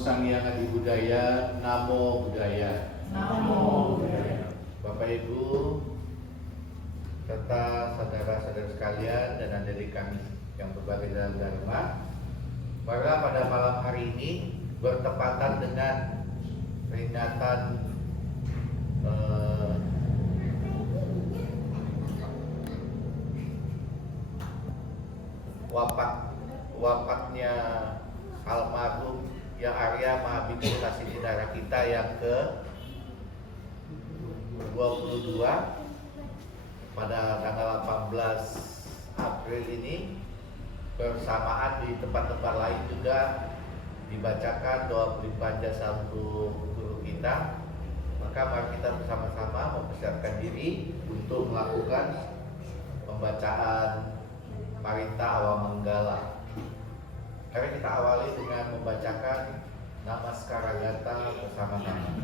Sang Hyang Adi Budaya, Namo Buddhaya. Namo Buddhaya. Bapak Ibu serta saudara-saudara sekalian dan adik kami yang berbagai dalam Dharma, maka pada malam hari ini bertepatan dengan peringatan wafatnya almarhum Yang Arya Mahabiksu Kasinidara kita yang ke-22 pada tanggal 18 April ini, bersamaan di tempat-tempat lain juga dibacakan doa berlimpah jasa untuk guru kita. Maka mari kita bersama-sama mempersiapkan diri untuk melakukan pembacaan Parita Awamanggala. Mari kita awali dengan membacakan Namaskarayata bersama-sama.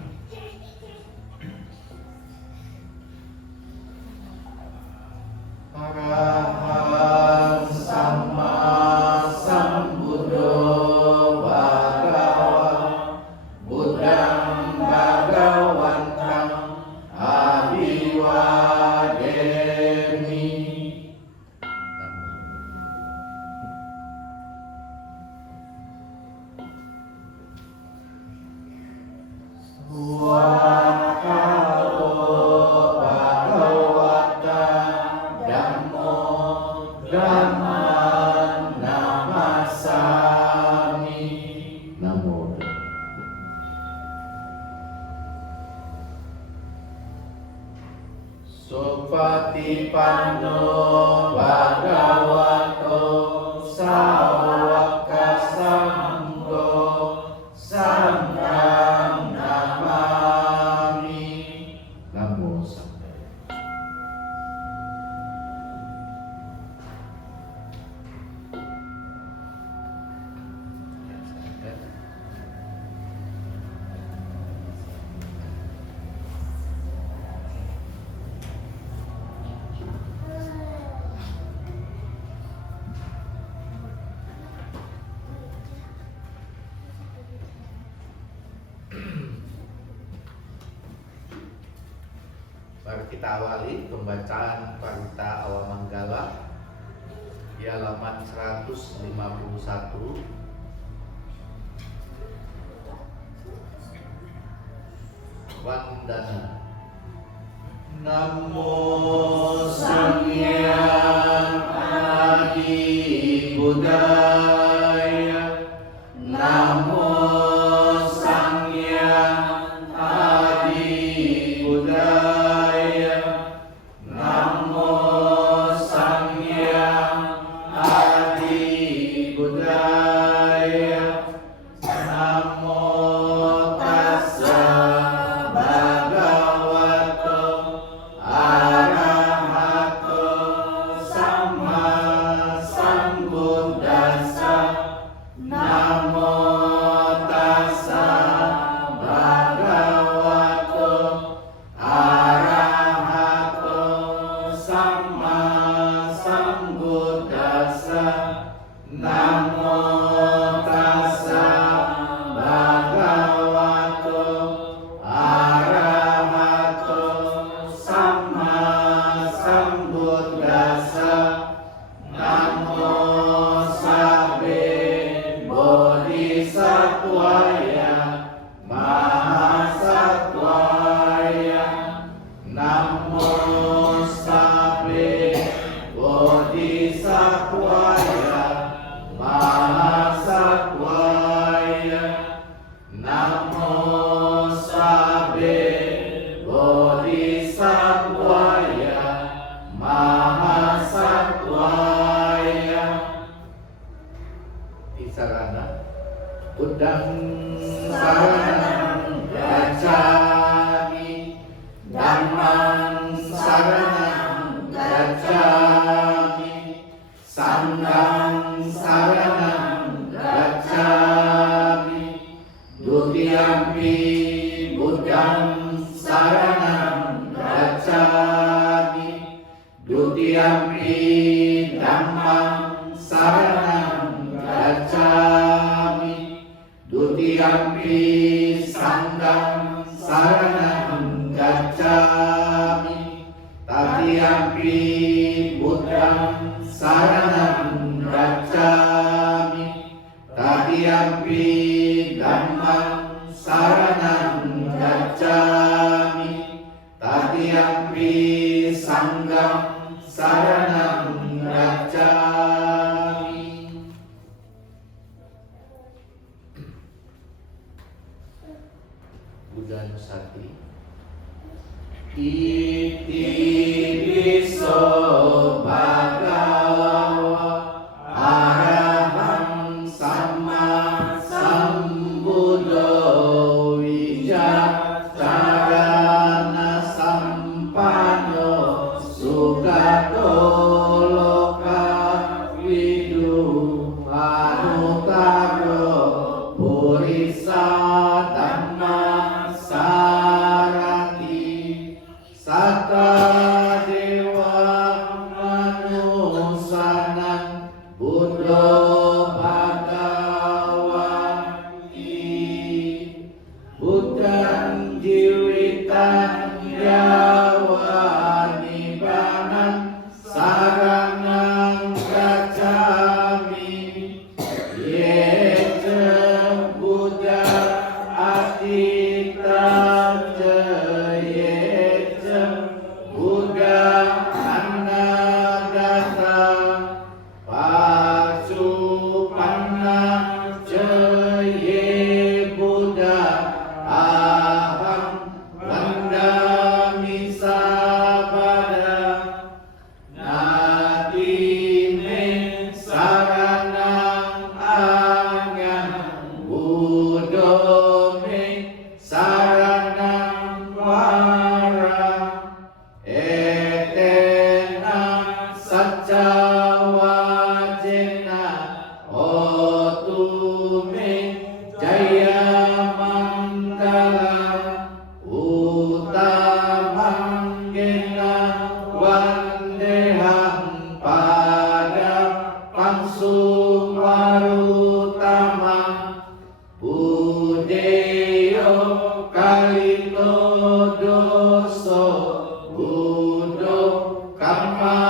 Arahang Sama Sambuddho Bhagava Buddhang Bhagawantang Abiwademi. Supatipanno Bhagavato Sawaka Sangho Sanghang Namami. Namo Buddhaya. Mari kita awali pembacaan Parita Awamanggala di halaman 151. Vandana. Namo Sang Hyang Adi Budaya. Namo Sang Hyang Adi Budaya. Namo Sang Hyang Adi Budaya. Namo Tassa Bhagavato Arahato Sama Sambuddhassa. Buddhang saranang gacchami, Dhammang saranang gacchami, Sanghang saranang gacchami, Dutiyampi Buddhang saranang gacchami, Dutiyampi Dhammang saranang gacchami, Dutiyampi Sanghang saranang gacchami, Tatiyampi Buddhang saranang gacchami, Tatiyampi Dhammang saranang gacchami, Tatiyampi Sanghang saranang gacchami. Buddhanusati. Iti piso bhagava arahang samma sambuddho wicakcarana sampanno sugato loka vidu anutaro purisa dhamma sarati satta dewa manusanang buddho bhagawati buddhang jiwitan yawa nibbana saranang gacchami yece buddha atita yece buddha anagata pacupanna ye buddha aham vandami sabada nati me saranang anyang buddho me saranang wara etena sacca wajena otu me jaya mangala utamanggena wandehang pada pangsung warutama budeyo kalito doso buddho kamma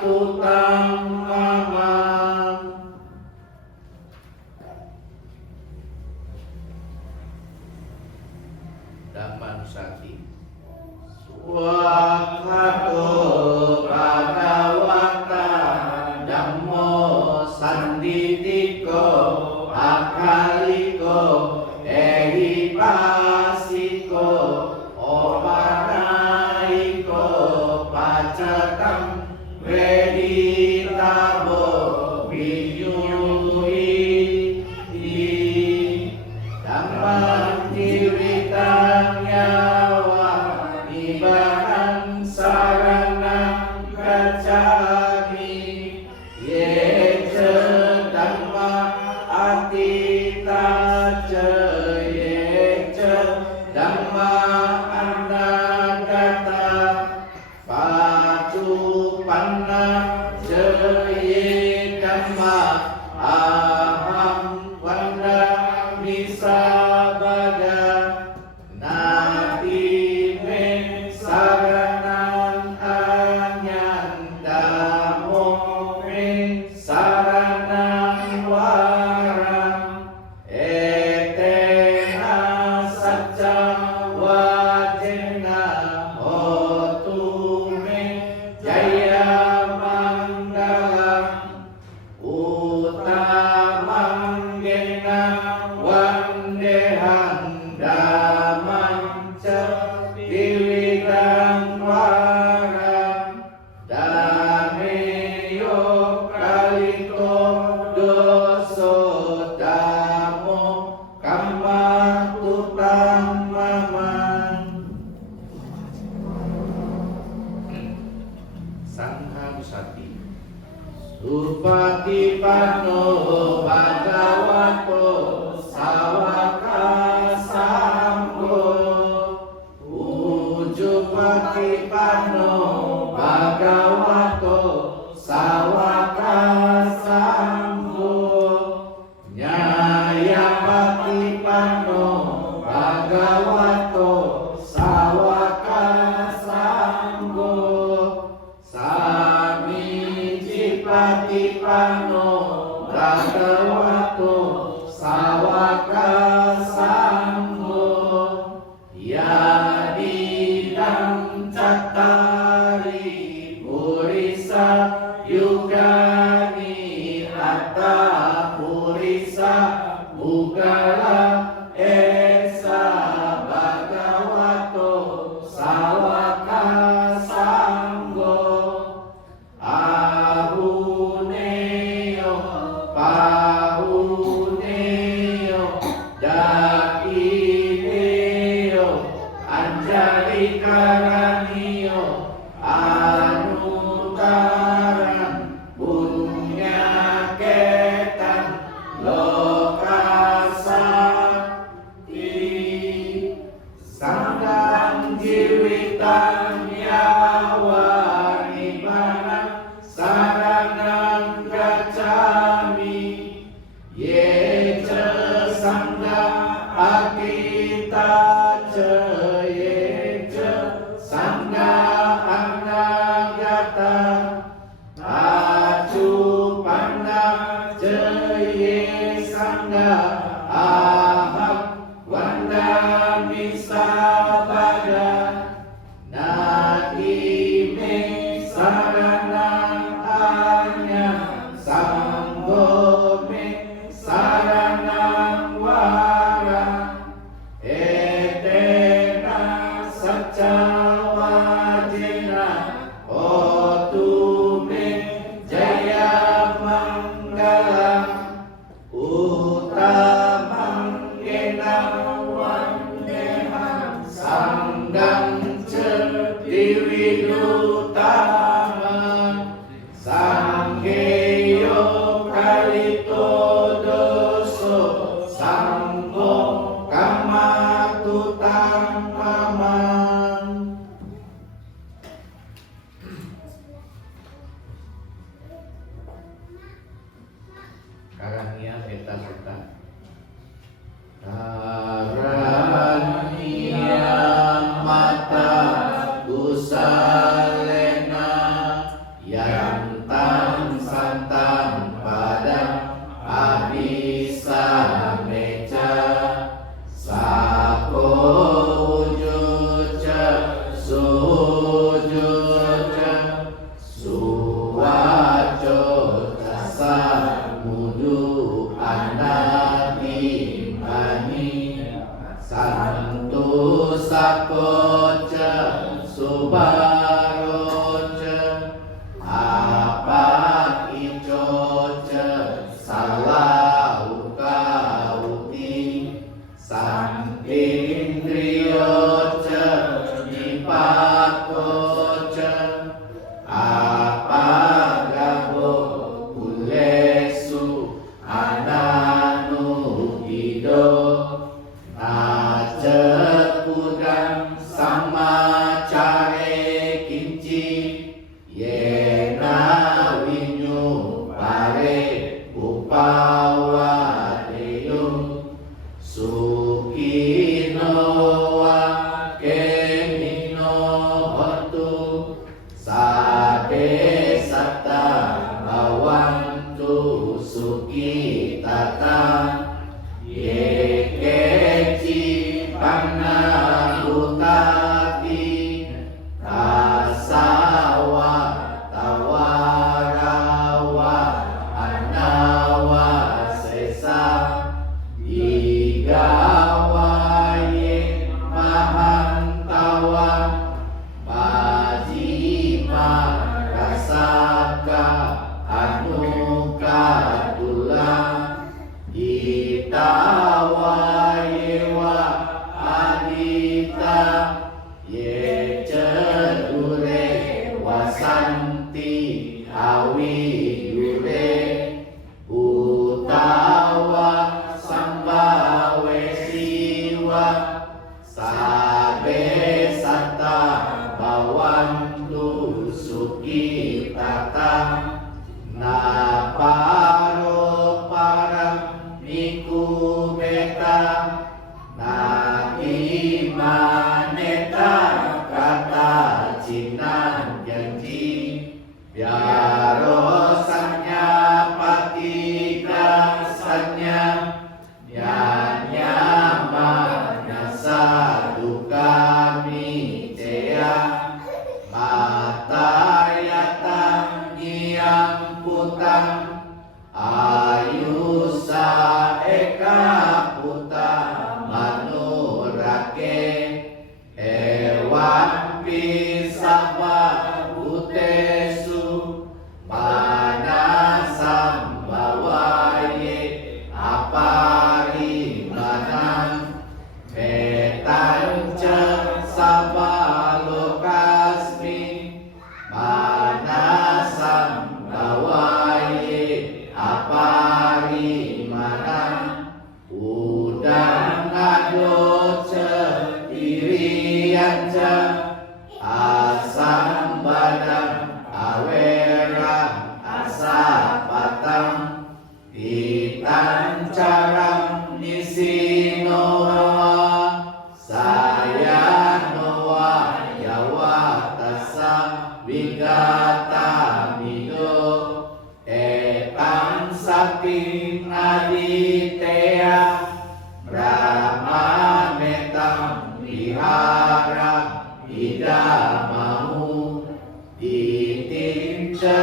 tutang mama. Dhammanusati. Swakato bhagavata dhammo sanditiko akaliko ehipasiko opanaiko pacakam veditabo vinyuhi dhammang jiwitan yawa nibbana saranang gacchami yece dhamma atita yece dhamma anagata pacupanna ye dhamma aham vandami sabada nati me saranang anyang dhammo me saranang warang etena sacca wajena hotu me jaya mangala utamanggena wandehang dhammang diwidang warang dameyo kalito doso dhammo Patipano Bhagavato Sawaka Sangho Samiji Patipano Bhagavato Sawaka Sangho Yadidam Cattari Purisa Yugani Atta Purisa Bugala Esa Bhagavato Sawaka Sangho Ahuneo Pahuneo Dakineo Anjali Karanio Anutaran Punyaketan Lokasakti Sanggang Jiwitan Yawa Nibbana Saranang Gacchami Yeca Sangga Akita Ca Yeca Sangga Anagata Acupana Jaya Sangga Aham Wandami Sabada Nadime Saranang Anyam Sanggome Saranang Wara Etena Saccawajena Otume Jaya Manggalam Utamang Genam Wandeham Sanggam Diwidutama Sanggeyo Kalito Doso Sanggo Kamatutang Mamang Karania Eta Sutta. Karania Mata Kusalena Yantam Santam Padam Abisa Meca Sako Ujuca Sujuca Suwaco Tasa Mudu Anati Mani Santu Sakoca Subaroca Apat Icoca Salauka-uti Santindriyoca Nipakoca Apagabo Kulesu Ananu Ido Nacepudang Samacare Kinci Yena Winyu Pare Upawadeyung Sukinowa Kenino Hotu Sade Sata Bawantu Sukitata Yekeci Nagi maneta kata cinan janji biarosannya patikasannya nyanya manyasa duka micea mata yata nyiang putang ayu saeka putang manurake hewan pisaba butesu manasam bawaye apari manang metanca sabalokasmi manasam bawaye apari manang udang adoce irianca asam badang awerang asapatang ditancarang nisinoa saya noa yawa tasa wigata mido etang saking aditea Brahma metang vihara idamamu ditince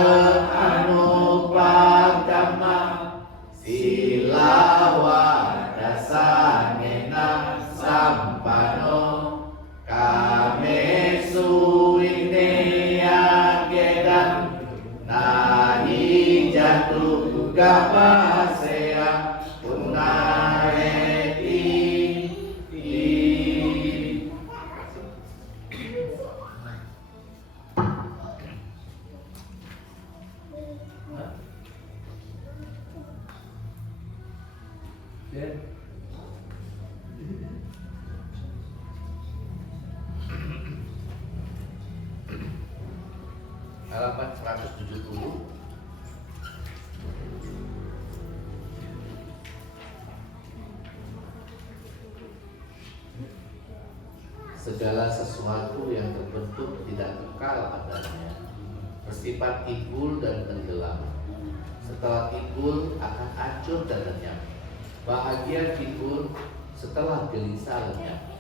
anupagama silawa dasanena sampano kame suwineya gedang nahi jatuh gapasea punareti halaman 170. segala sesuatu yang terbentuk tidak kekal adanya, bersifat timbul dan tenggelam. Setelah timbul akan hancur dan lenyap. Bahagia timbul setelah gelisah lenyap.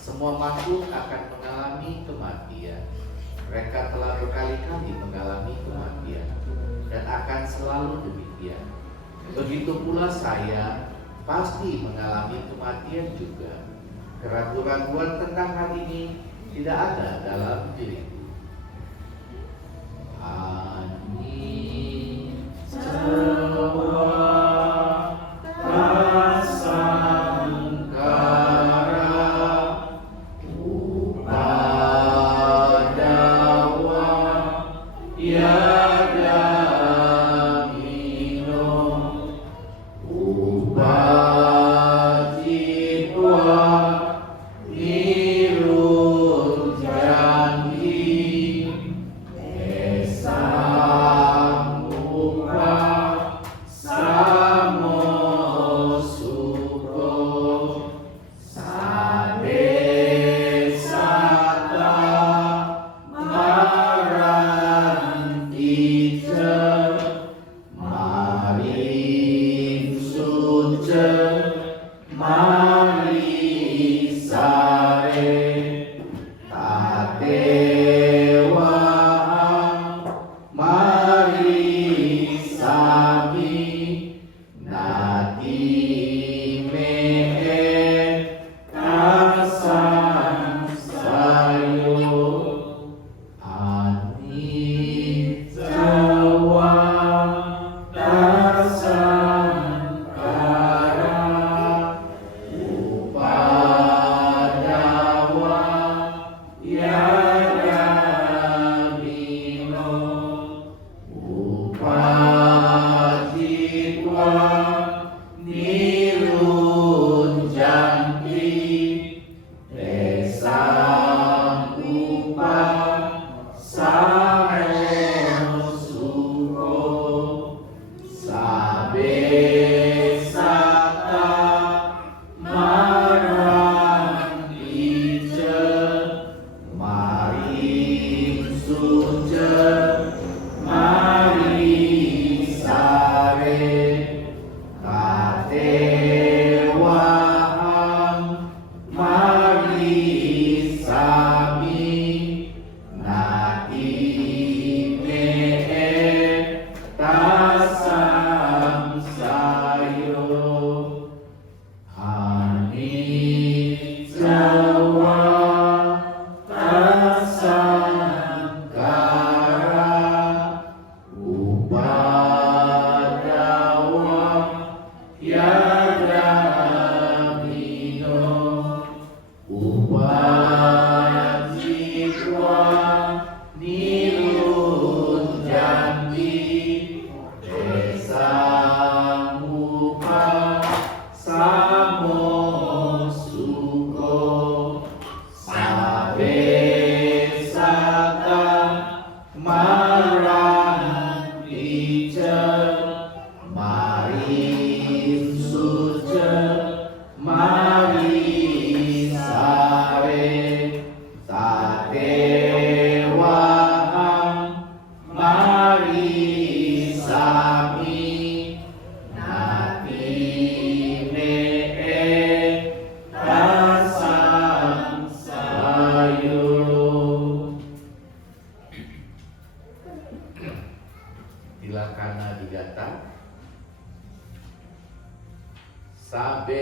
Semua makhluk akan mengalami kematian. Mereka telah berkali-kali mengalami kematian dan akan selalu demikian. Begitu pula saya pasti mengalami kematian juga. Keraguan-keraguan tentang hal ini tidak ada dalam diriku. Ani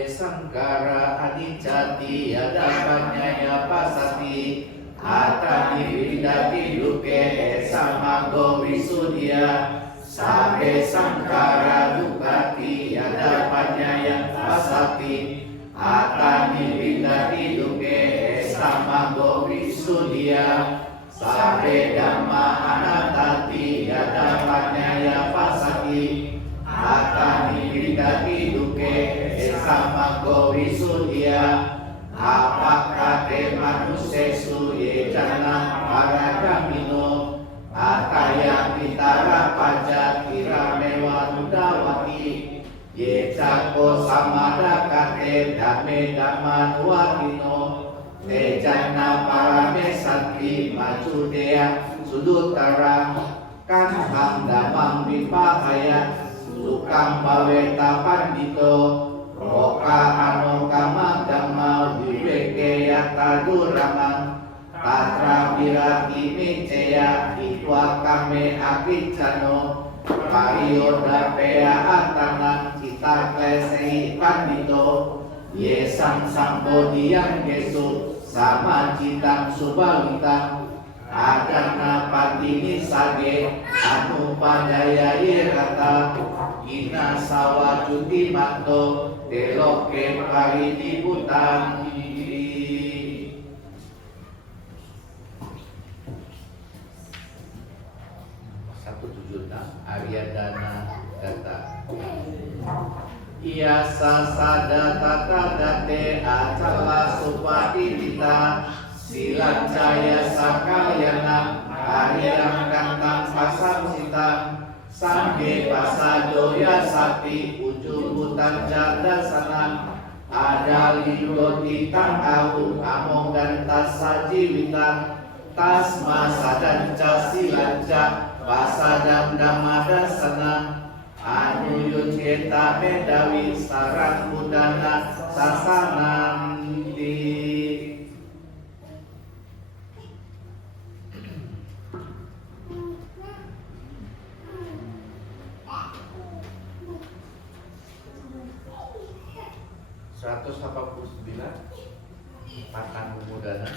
sabe sangkara anicca tiada panyaya pasati atani windati duke samago visuddhya sabe sangkara dukkha tiada panyaya pasati atani windati duke samago visuddhya sabe dhamma anatta tiada panyaya pasati atani windati duke samago visuddhya apakate manusesu ye jana paragamino ataya pitara paja kiramewa nudawati ye cako samadakate dame dhammanuwatino te jana parame santi macudea sudutara kanham damang vipahaya sukam baweta pandito Roka anokama dhamma viveke yata duramang tatra virati meceya itwa kame akicano pariyoda pea atana cita klesei pandito ye sang bodhiyang kesu sama citang subalitang adana patini sage anupadaya irata ina sawa cuti manto teloke pariniputan. 176 Aryadana kata Iya sasada tata date acala supatita silancaya sakalyana aryang kantang pasamsita sangge pasadoya sakti ujubutan jadasana ada lidoti tang au among dan tasajiwita tasma sadanca silanca pasadam damadasana anu yuceta medawi sarang budana sasananti. Makan Mudana.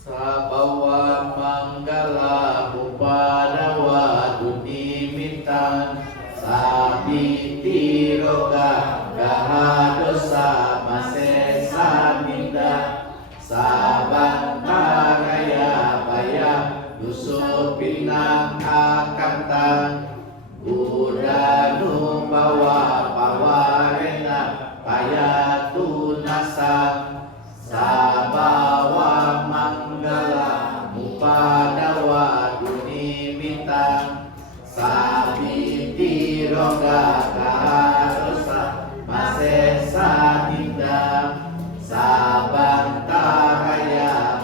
Sabawa manggala upadawa dunimitan sabiti roga gahadosa masesa ninda sabantaraya baya dusupinang akantang budanu bawa pawarena paya tunasa sabawa manggala mupadawa dunimitan sabiti roga gahadosa masesa ninda sabantaraya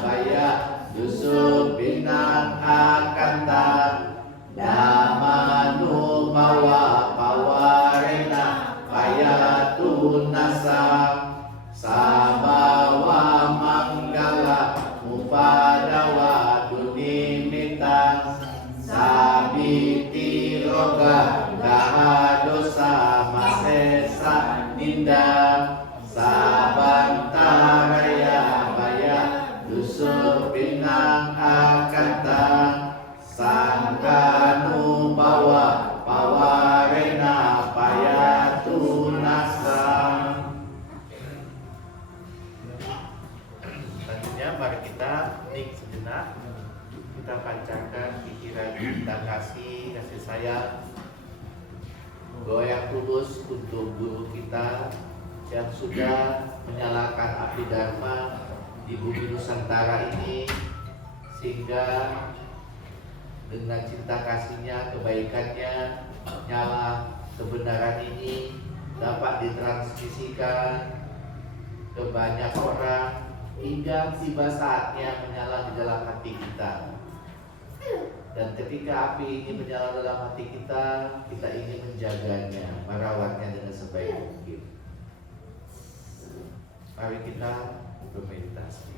baya dusupinang akantang damanu bawa pawarena paya tunasa sabawa manggala mupadawa dunimitan sabiti roga gahadosa masesa ninda sabantaraya baya dusupinang akantang sangkanu bawa pawarena paya tunasa. Selanjutnya mari kita hening sejenak, kita pancarkan pikiran kita kasih sayang doa yang tulus untuk guru kita yang sudah menyalakan api dharma di bumi Nusantara ini, sehingga dengan cinta kasihnya, kebaikannya, nyala kebenaran ini dapat ditransmisikan ke banyak orang hingga tiba saatnya menyala di dalam hati kita. Dan ketika api ini menyala dalam hati kita, kita ingin menjaganya, merawatnya dengan sebaik mungkin. Mari kita bermeditasi.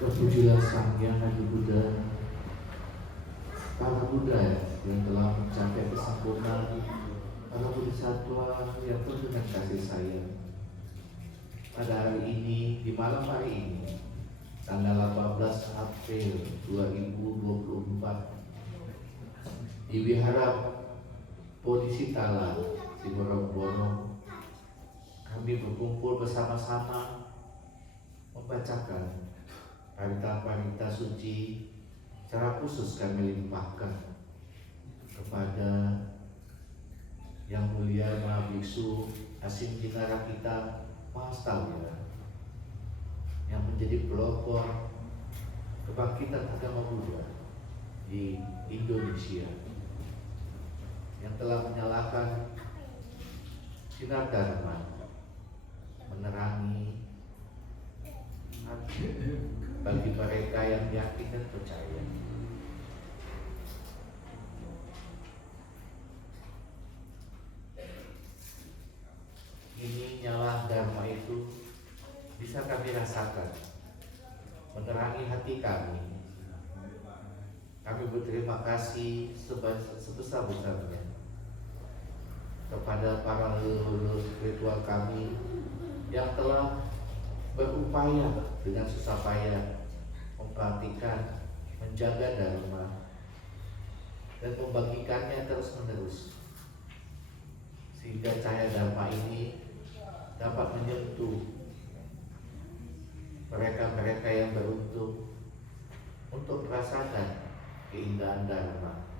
Terpujilah Sang Hyang Adi Buddha, para Buddha yang telah mencapai kesempurnaan, para Bodhisattva yang penuh dengan kasih sayang. Pada hari ini, di malam hari ini, tanggal 18 April 2024, di Wihara Bodhisitala Siborong-Borong, kami berkumpul bersama-sama membacakan parita-parita suci. Secara khusus kami limpahkan kepada Yang Mulia Maha Biksu Asin Jinara kita Mahastawira yang menjadi pelopor kebangkitan agama Buddha di Indonesia, yang telah menyalakan sinar dharma, menerangi hati bagi mereka yang yakin dan percaya. Ini nyala dharma itu bisa kami rasakan, menerangi hati kami. Kami berterima kasih sebesar-besarnya kepada para leluhur spiritual kami yang telah berupaya dengan susah payah memperhatikan, menjaga dharma dan membagikannya terus-menerus, sehingga cahaya dharma ini dapat menyentuh mereka-mereka yang beruntung untuk merasakan keindahan dharma.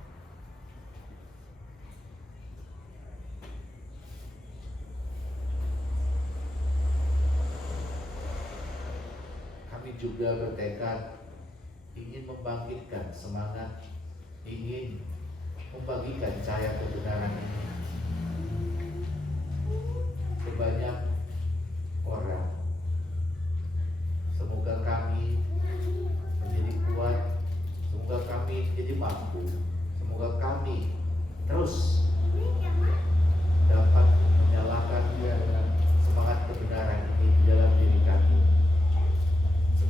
Kami juga bertekad ingin membangkitkan semangat, ingin membagikan cahaya kebenaran ini ke banyak orang. Semoga kami menjadi kuat, semoga kami menjadi mampu, semoga kami terus dapat menyalakan semangat kebenaran ini di dalam diri kami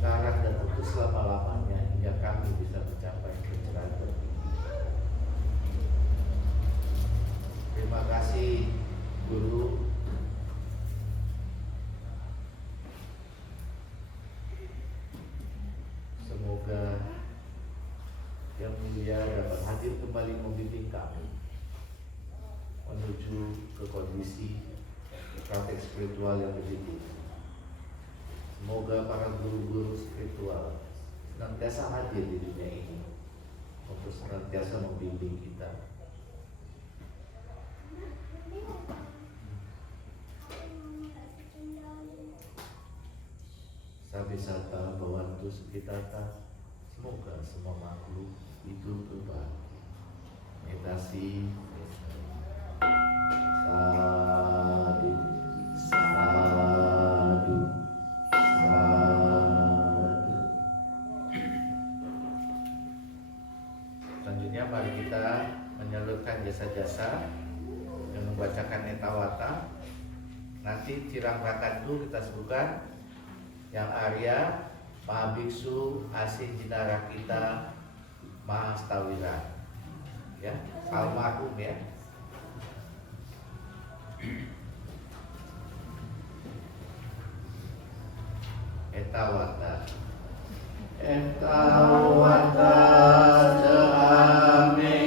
sekarang dan untuk selama-lamanya, hingga kami bisa mencapai pencerahan tertinggi. Terima kasih Guru. Semoga Yang Mulia dapat hadir kembali membimbing kami menuju ke kondisi praktek spiritual yang lebih tinggi. Semoga para guru-guru spiritual senantiasa hadir di dunia ini untuk senantiasa membimbing kita. Sabisata Bawantu Sukitata, semoga semua makhluk hidup berbagi. Meditasi. Sadu, sadu, sadu. Selanjutnya mari kita menyalurkan jasa-jasa yang membacakan Netawata. Nanti Cirang Rakantu kita sebutkan Yang Arya Maha Biksu Asin Jinara kita Mahastawira, ya, almarhum ya. Etawata. Etawata Jaami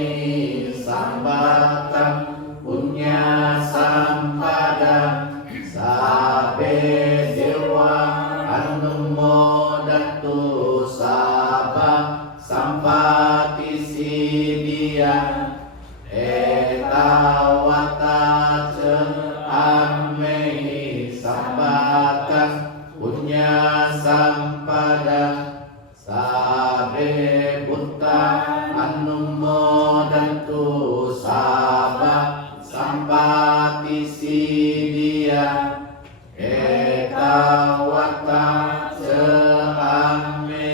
Sambatan Punya Sampada Sabe Dewa Anumodatu Sabah Sampati Sidia Etawata Jaami Sambatan Punya Sampada Sabe Buddha Anumodatu Sabah Sampati Sidia Etawata Seami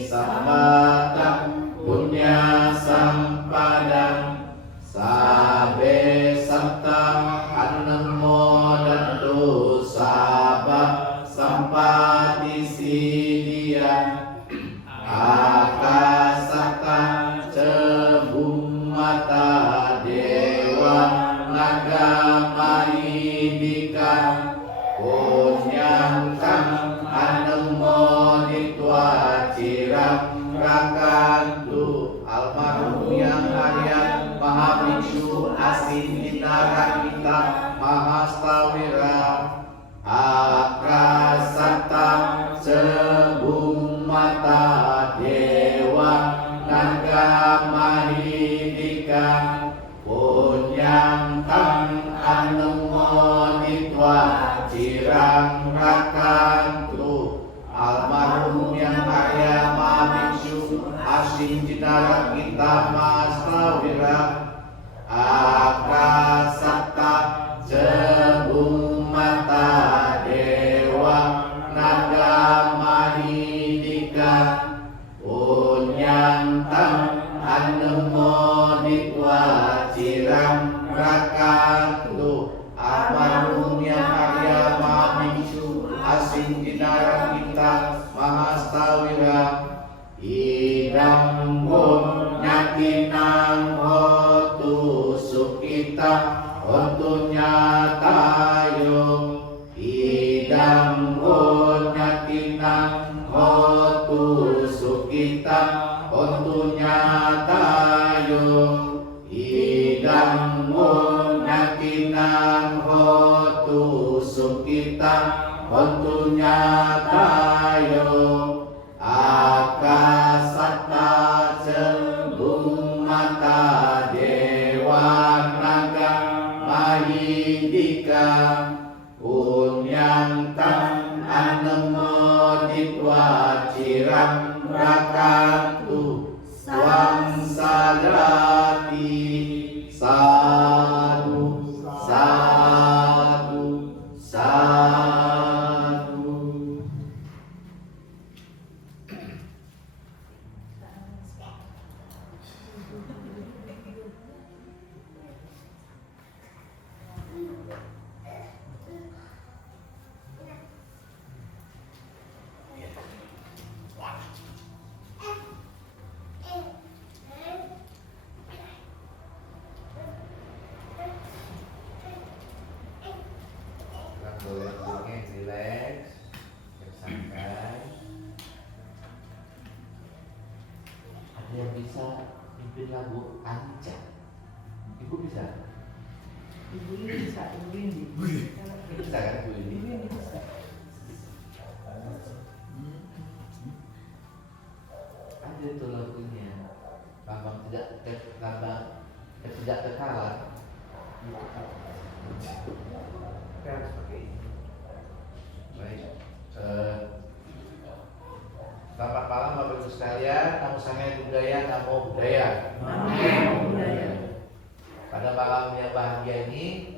Sambata Punya Sampada Sabe Satta Anumodatu Sabah Sampati Sidia Akasata cebung mata dewa naga mahindika punyang kang anemonitwa ciram rakantu almarhum yang Arya Mahabiksu Asinitara kita Mahastawira Akasata cebung mata dewa naga mahindika punyang kang anemonitwa cirang rakantu almarhum yang Arya Mahabiksu Asin Cinara kita Mahastawira Akasata cebung mata dewa naga mahindika punyang tang anemonitwa cirang rakantu almarhum yang Arya Mahabiksu Asin Cinara kita Mahastawira idam gom nyakinang hotu sukita hontunya tayong idam gom nyakinang hotu sukita hontunya tayong idam gom nyakinang hotu sukita hontunya tayong akasata cebung mata dewa naga mahindika punyang tang anemonitwa cirang rakantu swang sadrati sadu sadu sadu. Boleh duduknya relax, santai. Ada yang bisa mimpin lagu Anca? Ibu bisa? Ibu ini bisa, ibu ini. Bisa kan ibu ini? Ibu ini bisa. Ada itu lagunya. Lambang tidak kekalah. Kan seperti ini. Baik. Selamat malam Bapak Ibu sekalian. Namo Sangaya Budaya, Namo Budaya. Namo Budaya. Pada malam yang bahagia ini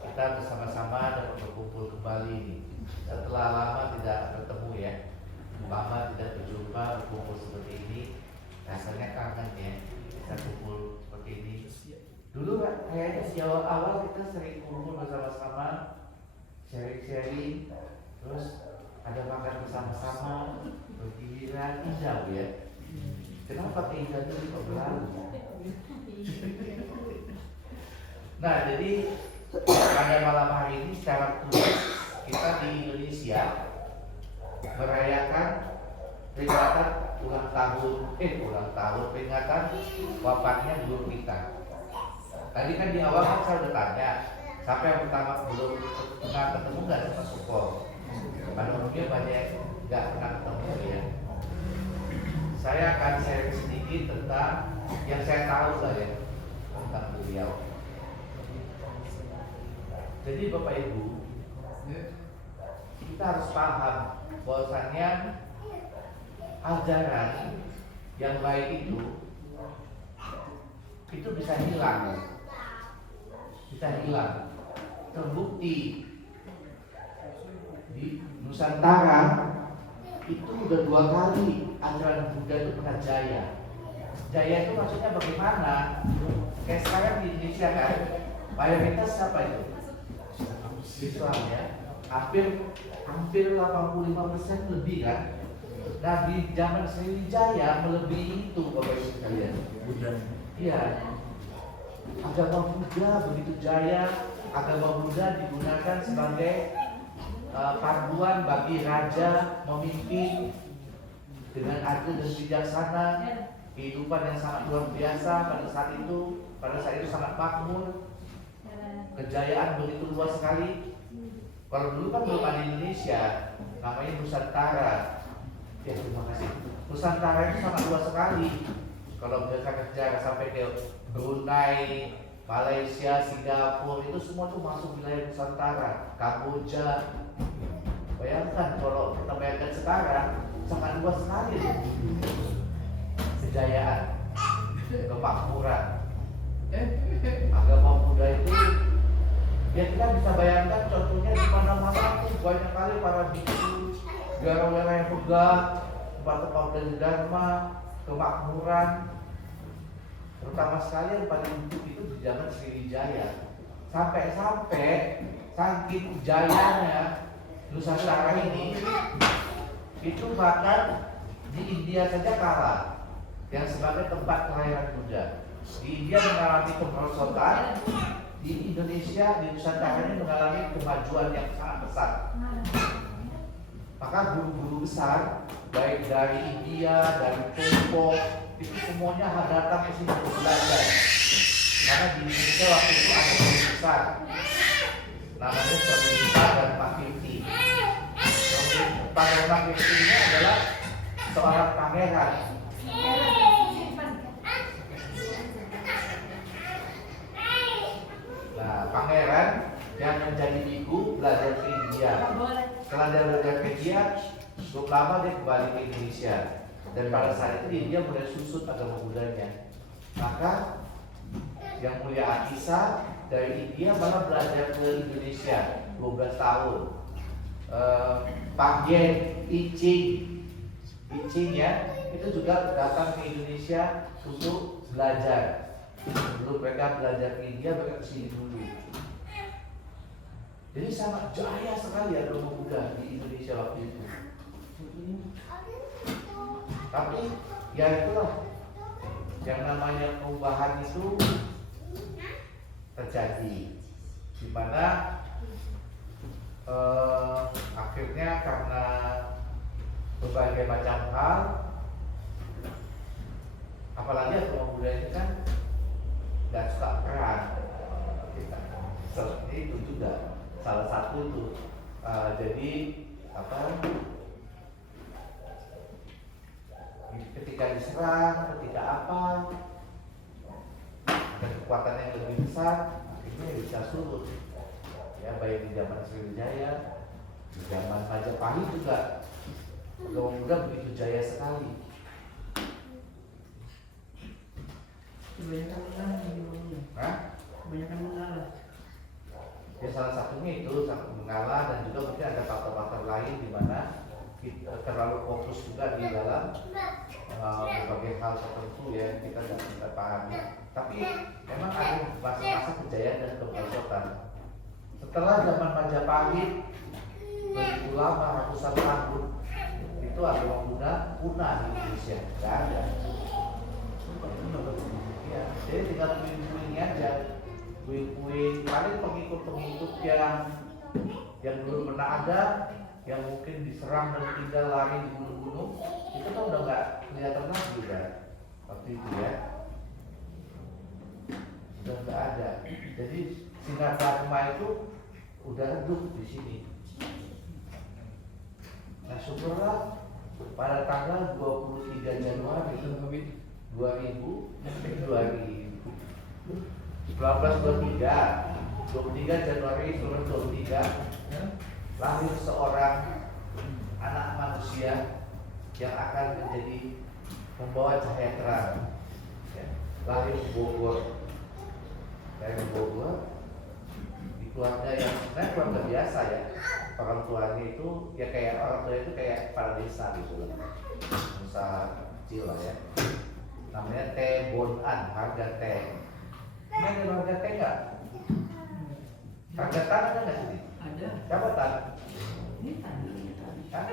kita bersama-sama dapat berkumpul kembali setelah lama tidak bertemu ya, lama tidak berjumpa berkumpul seperti ini, rasanya kangen ya bisa kumpul seperti ini. Dulu kayaknya di awal kita sering kumpul bersama-sama, sharing-sharing, terus ada makan bersama-sama, bergiliran, indah ya. Kenapa keindahan itu kok berlalu? Nah, jadi pada malam hari ini secara khusus kita di Indonesia merayakan peringatan peringatan wafatnya guru kita. Tadi kan di awal kan saya udah tanya, siapa yang pertama belum pernah ketemu nggak sama Suko? Pada umumnya banyak nggak pernah ketemu ya. Saya akan share sedikit tentang yang saya tahu lah ya tentang beliau. Jadi Bapak Ibu, kita harus paham bahwasannya ajaran yang baik itu bisa hilang. Terbukti di Nusantara itu udah 2 kali ajaran Buddha itu pernah jaya. Jaya itu maksudnya bagaimana? Kayak sekarang di Indonesia kan, mayoritas siapa itu? Islam ya. Hampir 85% lebih kan. Nah di zaman Sriwijaya melebihi itu Bapak Ibu sekalian. Iya. Agama Buddha begitu jaya, agama Buddha digunakan sebagai panduan bagi raja memimpin dengan adil dan bijaksana, kehidupan yang sangat luar biasa pada saat itu sangat makmur, kejayaan begitu luas sekali. Kalau dulu kan belum ada Indonesia, namanya Nusantara. Ya terima kasih. Nusantara itu sangat luas sekali. Kalau berdasarkan sejarah sampai ke Brunei, Malaysia, Singapura itu semua tuh masuk wilayah Nusantara, Kamboja. Bayangkan kalau kita bayangkan sekarang sangat luas sekali kejayaan, kemakmuran. Agama Buddha itu ya kita bisa bayangkan contohnya di mana-mana tuh banyak kali para biksu, biara-biara yang megah, tempat-tempat belajar dharma, kemakmuran. Terutama sekali yang paling hidup itu di zaman Sriwijaya. Sampai-sampai saking jayanya Nusantara ini, itu bahkan di India saja kalah yang sebagai tempat kelahiran Buddha. Di India mengalami kemerosotan, di Indonesia, di Nusantara ini mengalami kemajuan yang sangat besar. Maka guru-guru besar, baik dari India, dari Tiongkok, itu semuanya datang ke sini untuk belajar. Karena di Indonesia waktu itu ada guru besar, namanya Sri dan Pak Kirti. Pak dan Pak Kirti ini adalah seorang pangeran. Nah, pangeran yang menjadi biku belajar ke India. Setelah dia belajar ke India, cukup lama dia kembali ke Indonesia. Dan pada saat itu India mulai susut agama Buddhanya. Maka yang mulia Atisa dari India malah belajar ke Indonesia 12 tahun. Pak Yen Icing ya, itu juga datang ke Indonesia untuk belajar. Sebelum mereka belajar ke India, mereka ke sini dulu. Jadi sangat jaya sekali agama Buddha di Indonesia waktu itu. Tapi ya itulah, yang namanya perubahan itu terjadi, di mana akhirnya karena berbagai macam hal, apalagi agama Buddha ini kan nggak suka perang. Seperti itu juga salah satu itu. Jadi ketika diserang, ketika ada kekuatan yang lebih besar, akhirnya bisa surut. Ya, baik di zaman Sriwijaya, di zaman Majapahit juga agama Buddha begitu jaya sekali. Kebanyakan mengalah di bawahnya. Kebanyakan mengalah. Ya salah satunya itu mengalah, dan juga mungkin ada faktor-faktor lain di mana kita terlalu fokus juga di dalam berbagai hal tertentu ya, kita tidak pahami. Tapi memang ada masa-masa kejayaan dan kemerosotan. Setelah zaman Majapahit begitu lama, ratusan tahun, itu agama Buddha punah di Indonesia, nggak ada. Ya, jadi tinggal puing-puing aja, puing-puing. Paling pengikut-pengikut yang dulu pernah ada, yang mungkin diserang dan tinggal lari di gunung-gunung, itu kan udah nggak kelihatan lagi kan waktu itu ya, udah nggak ada. Jadi Singkat Dharma itu udah redup di sini. Nah syukurlah pada tanggal 23 Januari 23 Januari 1923 lahir seorang anak manusia yang akan menjadi membawa cahaya terang. Ya, lahir di Bogor. Dari Bogor, di keluarga yang sebenarnya keluarga biasa ya. Orang tuanya itu ya kayak orang tua itu kayak kepala desa gitu, usaha kecil lah ya. Namanya Teh Bonan, harga teh. Ini ada harga teh nggak? Harga tanah ada nggak sih? Ada. Siapa tanah? Ini tadi. Hah?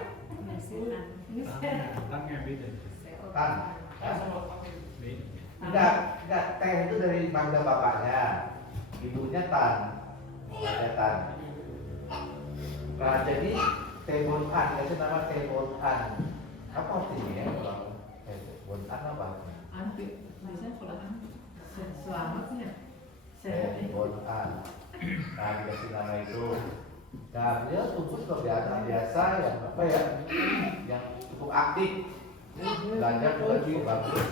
Tangnya beda. Tan. Beda. Enggak, teh itu dari bangga bapaknya. Ibunya Tan. Ada Tan. Nah, jadi Tebonan, kasih nama Tebonan. Apa artinya ya kalau Tebonan apa? Anti, biasanya kalau selamatnya. Tebonan. Nah, dikasih nama itu. Nah, beliau tumbuh sebagai biasa yang apa ya? Yang cukup aktif. Belajar juga cukup bagus.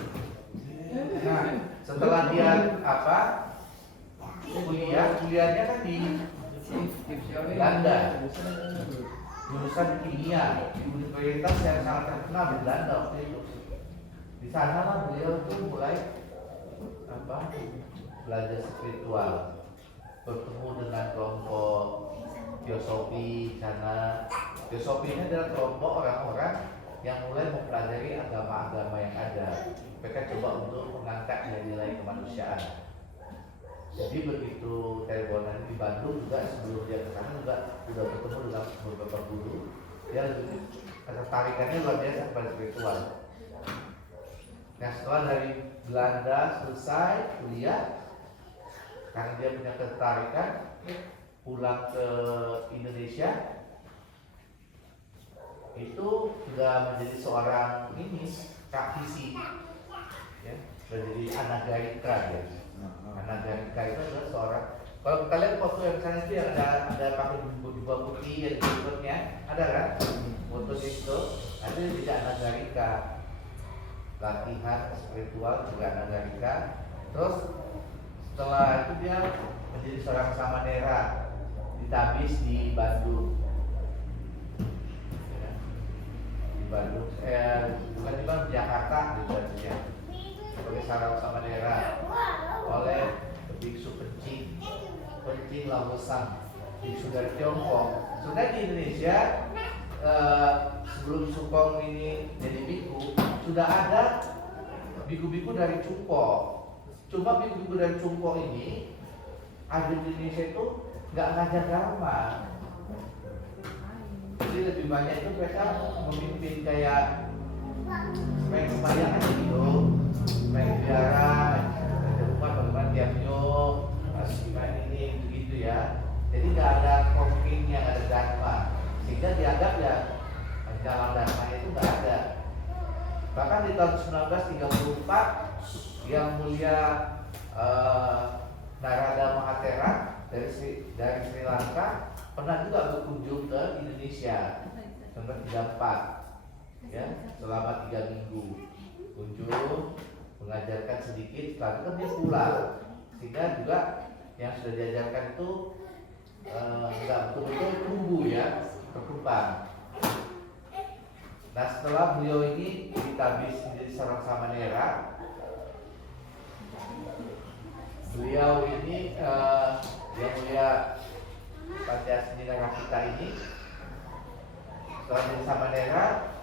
Nah, setelah dia apa? Kuliahnya kan di Belanda. Jurusan kimia, universitas yang sangat terkenal di Belanda waktu itu. Di sana lah beliau tuh mulai apa? Belajar spiritual, bertemu dengan kelompok teosofi sana. Teosofi ini adalah kelompok orang-orang yang mulai mempelajari agama-agama yang ada. Mereka coba untuk mengangkat nilai-nilai kemanusiaan. Jadi begitu Tebonan di Bandung juga sebelum dia ke sana juga sudah bertemu dengan beberapa guru. Dia ketertarikannya luar biasa kepada spiritual. Nah, setelah dari Belanda selesai kuliah, karena dia punya ketertarikan, pulang ke Indonesia, itu sudah menjadi seorang praktisi, ya, menjadi anagarika ya. Anagarika itu adalah seorang. Kalau kita lihat foto yang sana itu yang ada pakai baju putih yang berikutnya, ada kan? Fotonya itu, ada tidak anagarika. Latihan spiritual juga anagarika. Terus setelah itu dia menjadi seorang samanera, ditabis di Bandung. Ya. Di Bandung, bukan di Bandung, Jakarta di Bandungnya. Sebagai seorang samanera oleh biksu Pencing Lawesang, biksu dari Tiongkok. Sudah di Indonesia sebelum Sukong ini jadi biku, sudah ada biku-biku dari Cungko. Cuma biku-biku dari Cungko ini ada di Indonesia itu nggak ngajar dharma. Jadi lebih banyak itu mereka memimpin kayak main sembahyang aja gitu, main biara, ada rumah bagaimana tiap nyok, gimana ini begitu ya. Jadi nggak ada konfliknya, nggak ada dharma, sehingga dianggap ya dalam dharma itu nggak ada. Bahkan di tahun 1934 yang mulia Narada Mahathira dari Sri Lanka pernah juga berkunjung ke Indonesia 1934 ya, selama 3 minggu kunjung mengajarkan sedikit, setelah itu kan dia pulang, sehingga juga yang sudah diajarkan itu nggak betul-betul tumbuh ya, berkembang. Nah, setelah beliau ini ditabis menjadi seorang samanera, beliau ini yang mulia Pancasila Rakita ini setelah jadi samanera,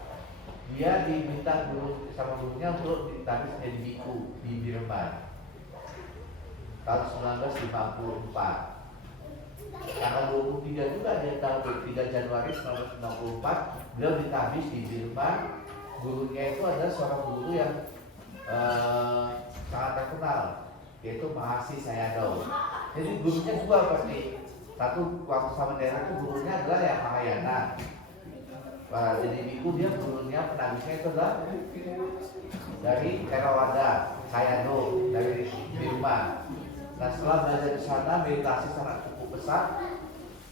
dia diminta guru sama gurunya untuk ditabis menjadi biku di Birman tahun 1954. Tanggal 23 juga dia tahun 23 Januari 1994 beliau ditabis di Birman. Gurunya itu adalah seorang guru yang sangat terkenal, yaitu Mahasi Sayadaw. Jadi gurunya dua pasti. Satu waktu samanera itu gurunya adalah yang Mahayana. Jadi biku dia gurunya penabisnya itu adalah dari Theravada, Sayadaw dari Birman. Nah, setelah belajar di sana meditasi sangat cukup besar.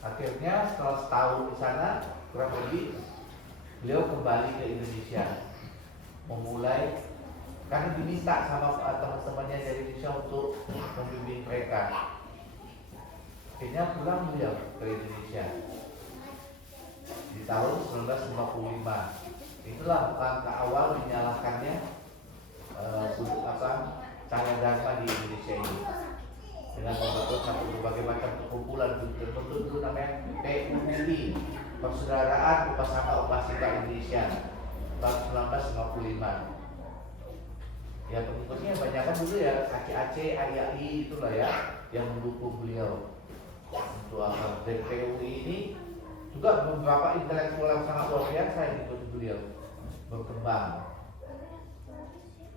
Akhirnya setelah setahun di sana kurang lebih beliau kembali ke Indonesia, memulai karena diminta sama teman-temannya dari Indonesia untuk membimbing mereka. Akhirnya pulang beliau ke Indonesia di tahun 1955. Itulah langkah awal dinyalakannya cahaya dharma di Indonesia ini dengan membentuk berbagai macam kumpulan, terbentuk dulu namanya PUII, Persaudaraan Upasaka Upasika Indonesia tahun 1955. Ya pengikutnya banyak kan dulu ya Aceh, AIAI itulah ya yang mendukung beliau untuk apa. Dan PUI ini juga beberapa intelektual yang sangat luar biasa yang ikut beliau. berkembang.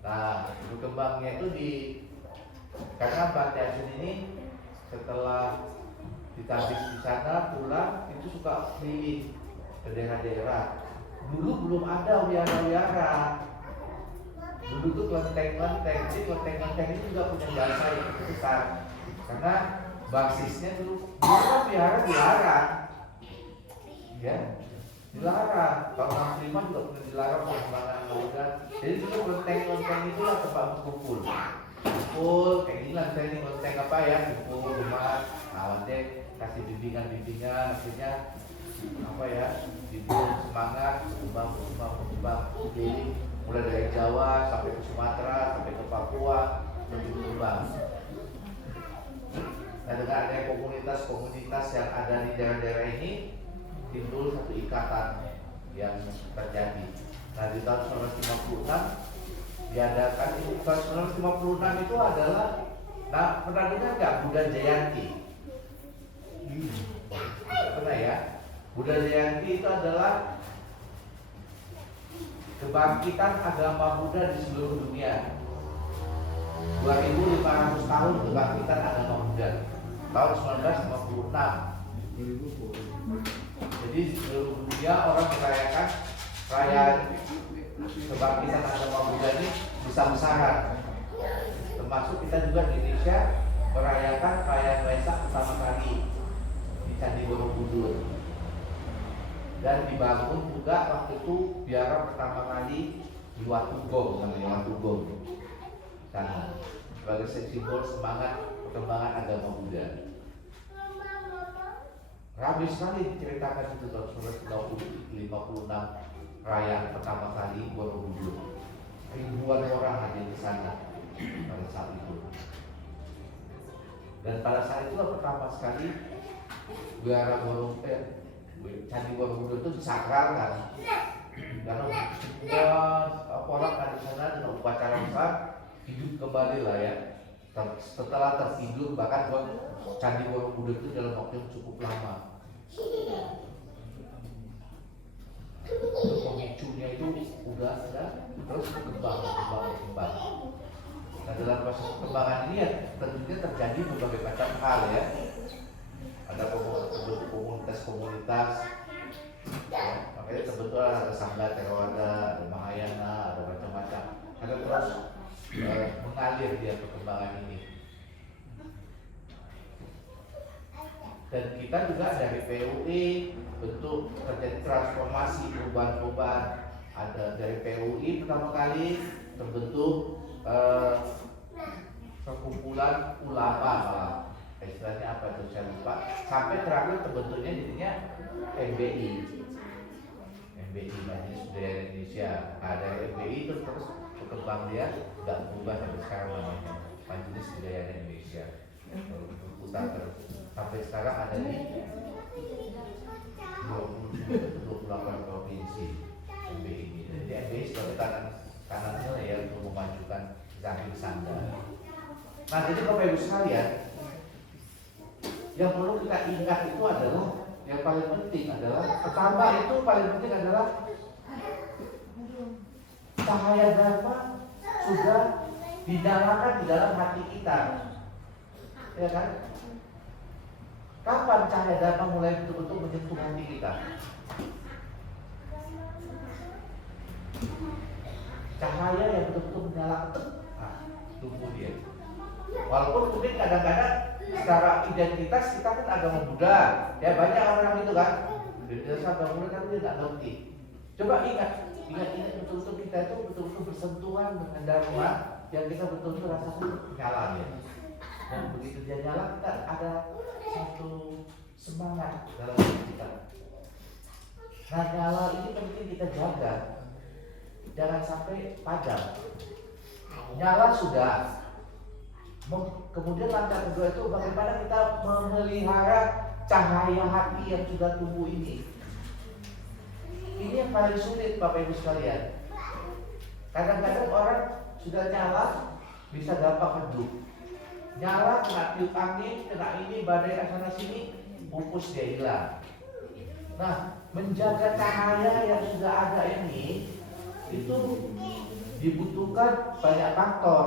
Nah, berkembangnya itu karena Pantai Asin ini setelah ditabis di sana pulang itu suka keliling ke daerah-daerah. Dulu belum ada wihara-wihara. Dulu tuh kelenteng-kelenteng. Jadi kelenteng-kelenteng ini juga punya jasa yang besar. Karena basisnya dulu wihara, ya, dilarang. Tahun 65 juga pernah dilarang pengembangan bangunan. Jadi dulu kelenteng-kelenteng itulah tempat berkumpul. Kumpul kayak gini lah, misalnya ini kelenteng apa ya, kumpul rumah. Nah, nanti kasih bimbingan, akhirnya apa ya, bimbing semangat, berkembang, keliling mulai dari Jawa sampai ke Sumatera sampai ke Papua lebih berkembang. Nah, dengan adanya komunitas-komunitas yang ada di daerah-daerah ini timbul satu ikatan yang terjadi. Nah, di tahun 1956 diadakan, tahun 1956 itu adalah, nah, pernah dengar nggak Buddha Jayanti? Pernah ya? Buddha Jayanti itu adalah kebangkitan agama Buddha di seluruh dunia. 2500 tahun kebangkitan agama Buddha. Tahun 1956. Jadi di seluruh dunia orang merayakan perayaan kebangkitan agama Buddha ini besar-besaran. Termasuk kita juga di Indonesia merayakan perayaan Waisak pertama kali di Candi Borobudur. Dan dibangun juga waktu itu biara pertama kali di Watugong, namanya Watugong, sana sebagai simbol semangat perkembangan agama Buddha. Ramai sekali diceritakan itu tahun 1956 perayaan pertama kali Borobudur. Ribuan orang hadir di sana pada saat itu. Dan pada saat itu pertama sekali biara Candi Borobudur itu disakralkan. Karena orang ada di sana dengan upacara besar hidup kembali lah ya. Setelah tertidur, bahkan Candi Borobudur itu dalam waktu yang cukup lama. Pemicunya itu udah terus berkembang. Nah, dalam proses perkembangan ini ya tentunya terjadi berbagai macam hal ya. Ada komunitas-komunitas, ya, makanya terbentuk ada Sangga Theravada, ada Mahayana, ada macam-macam. Ada terus mengalir dia perkembangan ini. Dan kita juga dari PUI bentuk terjadi transformasi perubahan-perubahan. Ada dari PUI pertama kali terbentuk perkumpulan ulama, istilahnya apa itu saya lupa, sampai terakhir terbentuknya jadinya MBI, Majelis Budaya Indonesia. Nah, dari MBI itu terus berkembang, dia nggak berubah sampai sekarang namanya Majelis Budaya Indonesia berputar terus sampai sekarang ada di 28 provinsi MBI ini. Jadi MBI sebagai kanannya ya untuk memajukan Zahir Sangga. Nah, jadi Bapak Ibu sekalian, yang perlu kita ingat itu adalah, yang paling penting adalah, pertama itu paling penting adalah cahaya Dharma sudah dinyalakan di dalam hati kita, ya kan? Kapan cahaya Dharma mulai betul-betul menyentuh hati kita? Cahaya yang betul-betul menyala, tumbuh dia. Walaupun mungkin kadang-kadang secara identitas kita kan agama Buddha, ya banyak orang itu kan, identitas agama Buddha kan dia tidak ngerti. Coba ingat betul-betul kita itu betul-betul bersentuhan dengan Dharma yang kita betul-betul rasakan nyala dia. Dan begitu dia nyala, kita ada satu semangat dalam diri kita. Nah, nyala ini penting kita jaga, jangan sampai padam. Nyala sudah. Kemudian langkah kedua itu bagaimana kita memelihara cahaya hati yang sudah tumbuh ini. Ini yang paling sulit Bapak Ibu sekalian. Kadang-kadang orang sudah nyala bisa gampang redup. Nyala kena tiup angin, kena ini badai sana sini, pupus dia hilang. Nah, menjaga cahaya yang sudah ada ini itu dibutuhkan banyak faktor.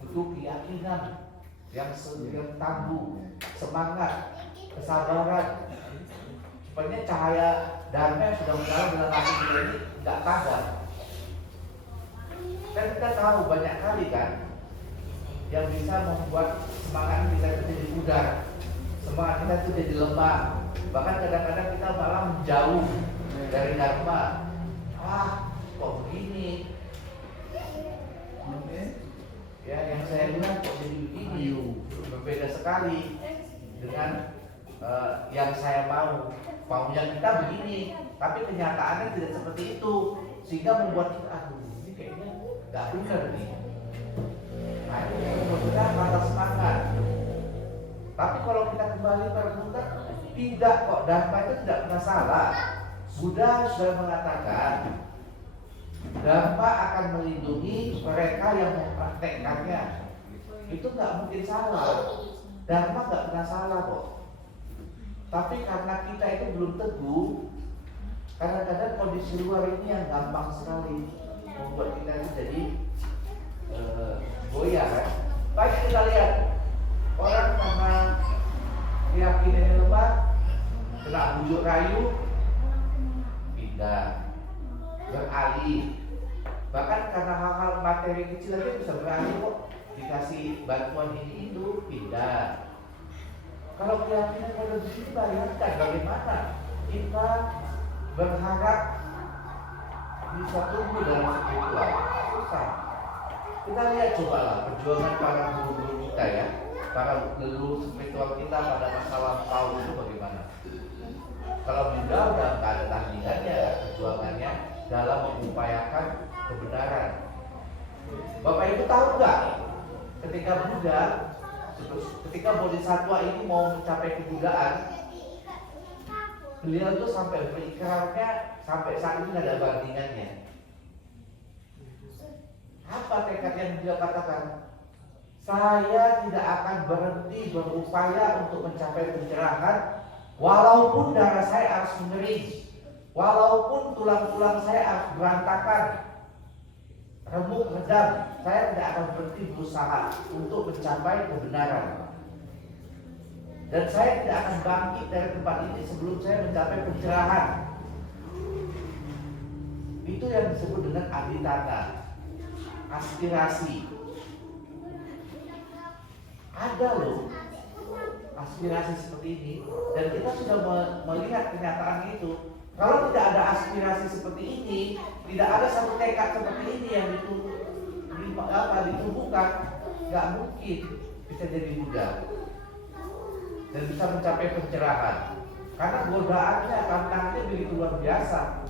Butuh keyakinan yang tangguh, semangat, kesabaran, supaya cahaya Dharma yang sudah menyala dalam hati kita ini nggak padam. Kan kita tahu banyak kali kan yang bisa membuat semangat kita itu jadi pudar, semangat kita itu jadi lemah, bahkan kadang-kadang kita malah menjauh dari Dharma. Kok begini? Ya, yang saya bilang kok jadi begini, berbeda sekali dengan yang saya mau. Maunya kita begini, tapi kenyataannya tidak seperti itu, sehingga membuat kita, ini kayaknya nggak benar nih. Nah, itu membuat kita patah semangat. Tapi kalau kita kembali merenungkan, tidak kok, Dharma itu tidak pernah salah. Buddha sudah mengatakan Dharma akan melindungi mereka yang mempraktekkannya. Itu nggak mungkin salah. Dharma nggak pernah salah kok. Tapi karena kita itu belum teguh, kadang-kadang kondisi luar ini yang gampang sekali membuat kita itu jadi goyah kan. Baik, kita lihat orang karena keyakinannya lemah, kena bujuk rayu, pindah, beralih. Bahkan karena hal-hal materi kecil aja bisa beralih kok. Dikasih bantuan ini itu, pindah. Kalau keyakinan pada di sini, bayangkan bagaimana kita berharap bisa tumbuh dalam spiritual. Susah. Kita lihat cobalah perjuangan para guru-guru kita ya, para leluhur spiritual kita pada masa lampau itu bagaimana. Kalau Buddha udah nggak ada tandingannya perjuangannya dalam mengupayakan kebenaran. Bapak Ibu tahu nggak, ketika Bodhisattva ini mau mencapai kebuddhaan, beliau itu sampai berikrarnya sampai saat ini nggak ada bandingannya. Apa tekad yang beliau katakan? Saya tidak akan berhenti berupaya untuk mencapai pencerahan, walaupun darah saya harus mengering, walaupun tulang-tulang saya harus berantakan, remuk redam, saya tidak akan berhenti berusaha untuk mencapai kebenaran. Dan saya tidak akan bangkit dari tempat ini sebelum saya mencapai pencerahan. Itu yang disebut dengan aditana, aspirasi. Ada loh aspirasi seperti ini, dan kita sudah melihat kenyataan itu. Kalau tidak ada aspirasi seperti ini, tidak ada satu tekad seperti ini yang ditumbuhkan, nggak mungkin bisa jadi Buddha dan bisa mencapai pencerahan. Karena godaannya, tantangannya begitu luar biasa.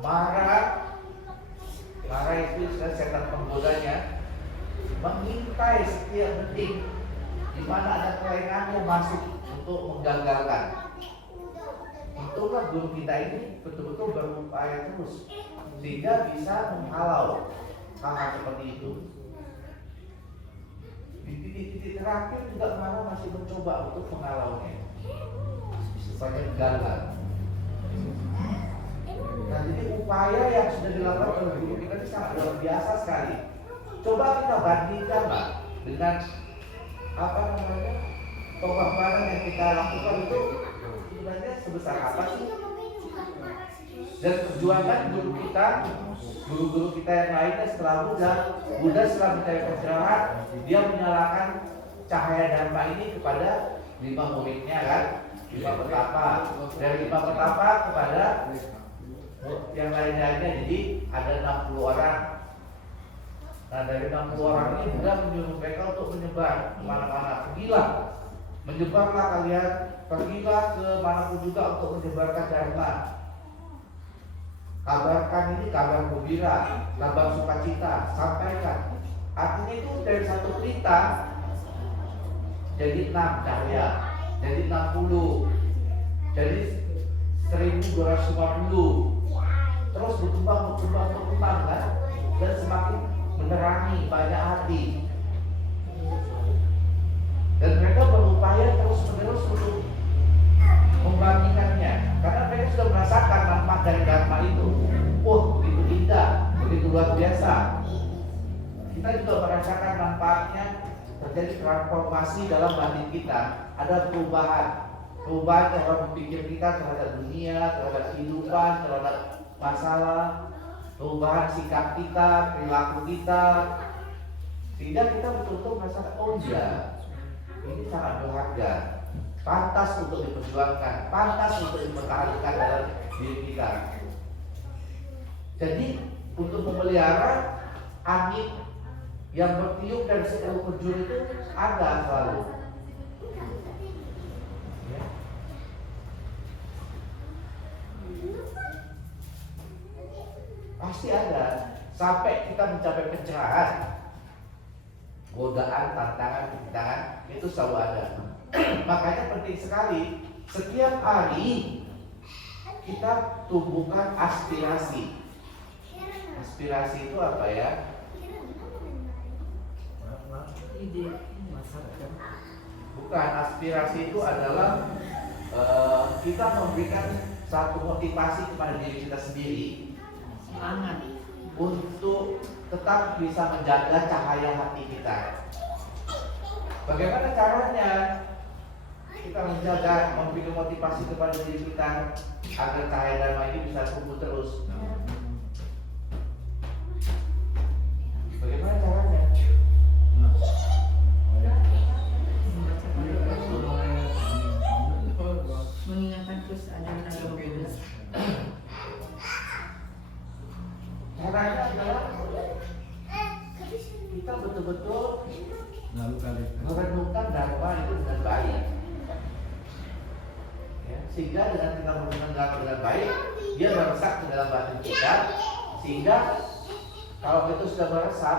Marah itu setan penggodanya, mengintai setiap detik di mana ada kelengannya masuk untuk menggagalkan. Itulah guru kita ini betul-betul berupaya terus sehingga bisa menghalau hal-hal seperti itu. Di titik-titik terakhir juga malah masih mencoba untuk menghalaunya supaya gagal. Nah, jadi upaya yang sudah dilakukan oleh guru kita ini sangat luar biasa sekali. Coba kita bandingkan Pak dengan pengorbanan yang kita lakukan itu sebenarnya sebesar apa sih? Dan perjuangan guru-guru kita yang lainnya setelah Buddha setelah mencari pencerahan, dia menyalakan cahaya Dharma ini kepada 5 muridnya kan, 5 petapa. Dari 5 petapa kepada yang lain-lainnya, jadi ada 60 orang. Nah, dari 60 orang ini Buddha menyuruh mereka untuk menyebar kemana-mana. Pergilah, menyebarlah kalian, pergilah ke manapun juga untuk menyebarkan Dharma. Kabarkan ini kabar gembira, kabar sukacita, sampaikan. Artinya itu dari satu perintah jadi 6 cahaya, jadi 60, jadi 1250. Terus berkembang kan, dan semakin menerangi banyak hati. Dan mereka berupaya terus-menerus untuk membagikannya, karena mereka sudah merasakan manfaat dari Dharma itu. wah begitu indah, begitu luar biasa. Kita juga merasakan manfaatnya, terjadi transformasi dalam batin kita. Ada perubahan cara berpikir kita terhadap dunia, terhadap kehidupan, terhadap masalah, perubahan sikap kita, perilaku kita, sehingga kita betul-betul merasakan, oh iya, ini sangat berharga, pantas untuk diperjuangkan, pantas untuk dipertahankan dalam diri kita. Jadi untuk memelihara angin yang bertiup dari seluruh penjuru itu ada selalu. Ya. Pasti ada sampai kita mencapai pencerahan. Godaan, tantangan itu selalu ada. Makanya penting sekali setiap hari kita tumbuhkan aspirasi. Aspirasi itu apa ya? Ide. Bukan, aspirasi itu adalah kita memberikan satu motivasi kepada diri kita sendiri Semangat. untuk tetap bisa menjaga cahaya hati kita. Bagaimana caranya kita menjaga, memberikan motivasi kepada diri kita agar cahaya dharma ini bisa tumbuh terus? Bagaimana caranya? Mengingatkan terus ada agama Buddha. Caranya adalah kita betul-betul merenungkan dharma itu dengan baik, ya, sehingga dengan kita merenungkan dharma dengan baik, dia meresap ke dalam batin kita, sehingga kalau itu sudah meresap,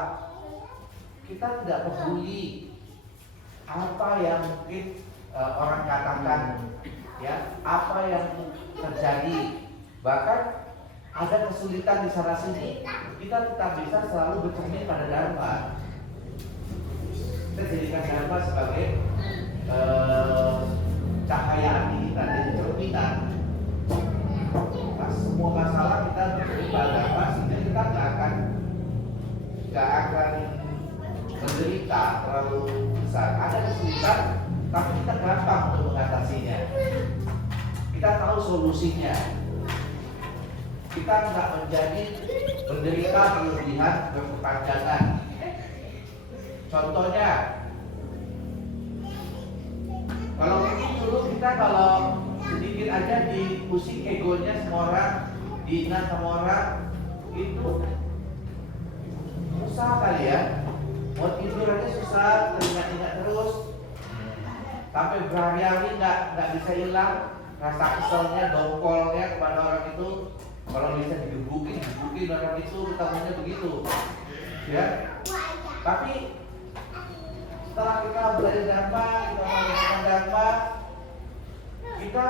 kita tidak peduli apa yang mungkin orang katakan, ya, apa yang terjadi, bahkan ada kesulitan di sana sini, kita tetap bisa selalu bercermin pada dharma. Kita jadikan dharma sebagai cahaya hati kita, jadi cerminan. Nah, semua masalah kita bercermin pada dharma, sehingga kita nggak akan menderita terlalu besar. Ada kesulitan, tapi kita gampang untuk mengatasinya. Kita tahu solusinya. Kita nggak menjadi menderita berlebihan, berkepanjangan. Contohnya, kalau mungkin dulu kita kalau sedikit aja dipusing egonya semua orang, dihina sama orang, itu susah kali ya. Mau tidur aja susah, teringat-ingat terus, sampai berhari-hari nggak bisa hilang rasa keselnya, dongkolnya kepada orang itu. Kalau bisa digebukin orang itu, kita maunya begitu, ya. Tapi setelah kita belajar dharma, kita melakukan dharma, kita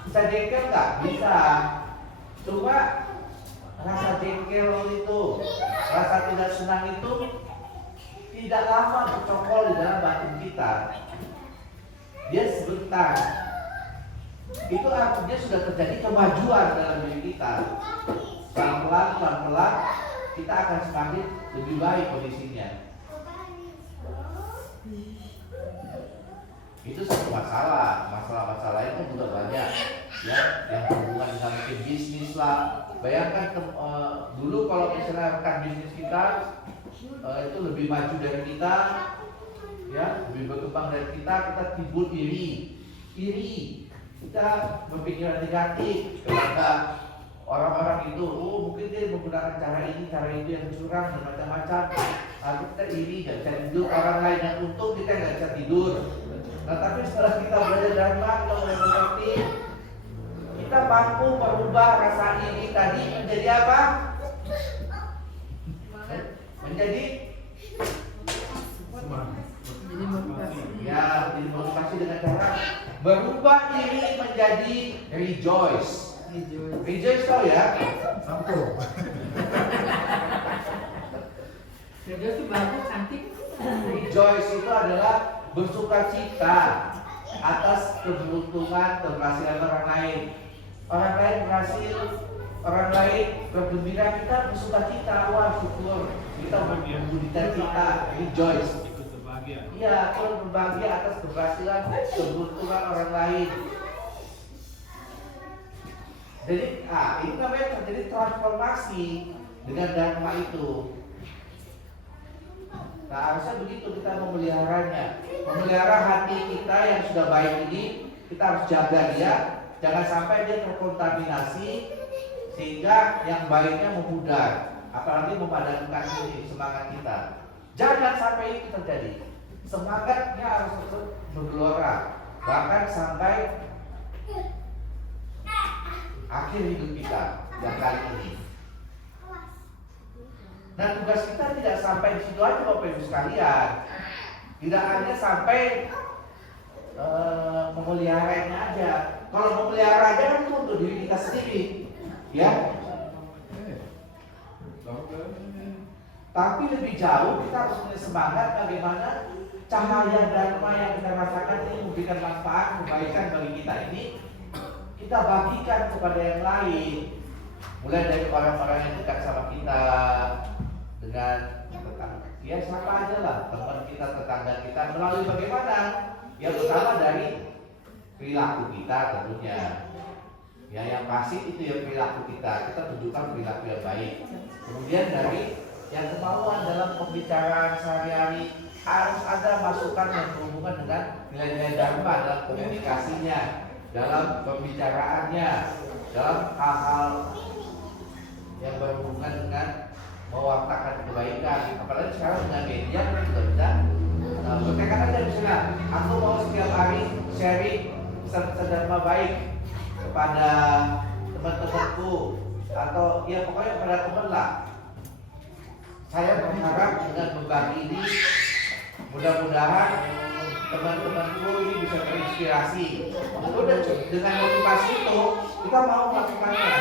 bisa jengkel nggak? Bisa. Cuma rasa jengkel itu, rasa tidak senang itu tidak lama bercokol di dalam batin kita. Dia sebentar. Itu artinya sudah terjadi kemajuan dalam diri kita. Pelan-pelan kita akan semakin lebih baik kondisinya. Itu satu masalah lain kan juga banyak, ya, yang berhubungan dengan mungkin bisnis lah. Bayangkan dulu kalau misalnya rekan bisnis kita itu lebih maju dari kita, ya, lebih berkembang dari kita timbul iri. Kita berpikiran negatif kepada orang-orang itu. Oh, mungkin dia menggunakan cara ini, cara itu yang curang dan macam-macam. Lalu kita iri, nggak bisa tidur. Orang lain yang untung, kita nggak bisa tidur. Nah, tapi setelah kita belajar dharma, kita mulai mengerti, kita mampu merubah rasa iri tadi menjadi apa? Menjadi motivasi. Ya, jadi motivasi dengan cara berubah iri menjadi rejoice. Rejoice tahu ya? Rejoice itu bagus, cantik. Rejoice itu adalah bersukacita atas keberuntungan, keberhasilan orang lain. Orang lain berhasil, orang lain bergembira, kita bersuka cita, wah syukur, kita membudidaya cita, rejoice. Iya, turut berbahagia atas keberhasilan, keberuntungan orang lain. Jadi, ini namanya terjadi transformasi dengan dharma itu. Nah, harusnya begitu kita memeliharanya. Memelihara hati kita yang sudah baik ini, kita harus jaga dia, jangan sampai dia terkontaminasi sehingga yang baiknya memudar, apalagi memadamkan ini semangat kita. Jangan sampai itu terjadi. Semangatnya harus terus bergelora, bahkan sampai akhir hidup kita yang kali ini. Nah, tugas kita tidak sampai di situ aja, Bapak Ibu sekalian. Tidak hanya sampai memeliharanya aja. Kalau memelihara aja kan itu untuk diri kita sendiri, ya. Tapi lebih jauh kita harus punya semangat bagaimana cahaya dharma yang kita rasakan ini memberikan manfaat, kebaikan bagi kita ini, kita bagikan kepada yang lain. Mulai dari orang-orang yang dekat sama kita, dengan ya siapa aja lah, teman kita, tetangga kita, melalui bagaimana? Yang pertama dari perilaku kita tentunya. Ya, yang pasti itu ya perilaku kita tunjukkan perilaku yang baik. Kemudian dari yang kemauan dalam pembicaraan sehari-hari, harus ada masukan yang berhubungan dengan nilai-nilai dharma dalam komunikasinya, dalam pembicaraannya, dalam hal-hal yang berhubungan dengan mewartakan kebaikan. Apalagi sekarang dengan media kita juga bisa bertekad aja misalnya, aku mau setiap hari sharing sedharma baik kepada teman-temanku, atau ya pokoknya pada teman lah. Saya berharap dengan berbagi ini, mudah-mudahan teman-temanku ini bisa terinspirasi. Udah, dengan motivasi itu kita mau melakukannya.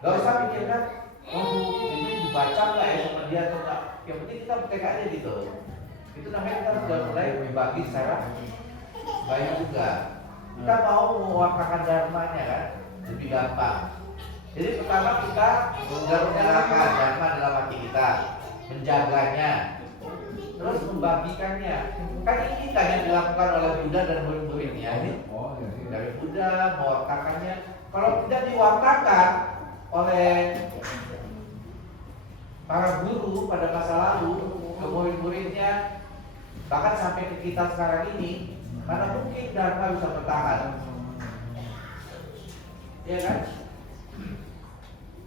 Gak usah pikirkan, ini dibaca nggak ya sama dia atau enggak. Yang penting kita bertekad aja gitu. Itu namanya kita sudah mulai berbagi secara baik juga. Kita mau mewartakan dharmanya kan, lebih gampang. Jadi pertama kita menggarap-garapkan dharma dalam hati kita, menjaganya, terus membagikannya. Kan ini kan yang dilakukan oleh Buddha dan murid-muridnya. Dari Buddha mewartakannya. Kalau tidak diwartakan oleh para guru pada masa lalu ke murid-muridnya, bahkan sampai ke kita sekarang ini, mana mungkin dharma bisa bertahan, ya kan?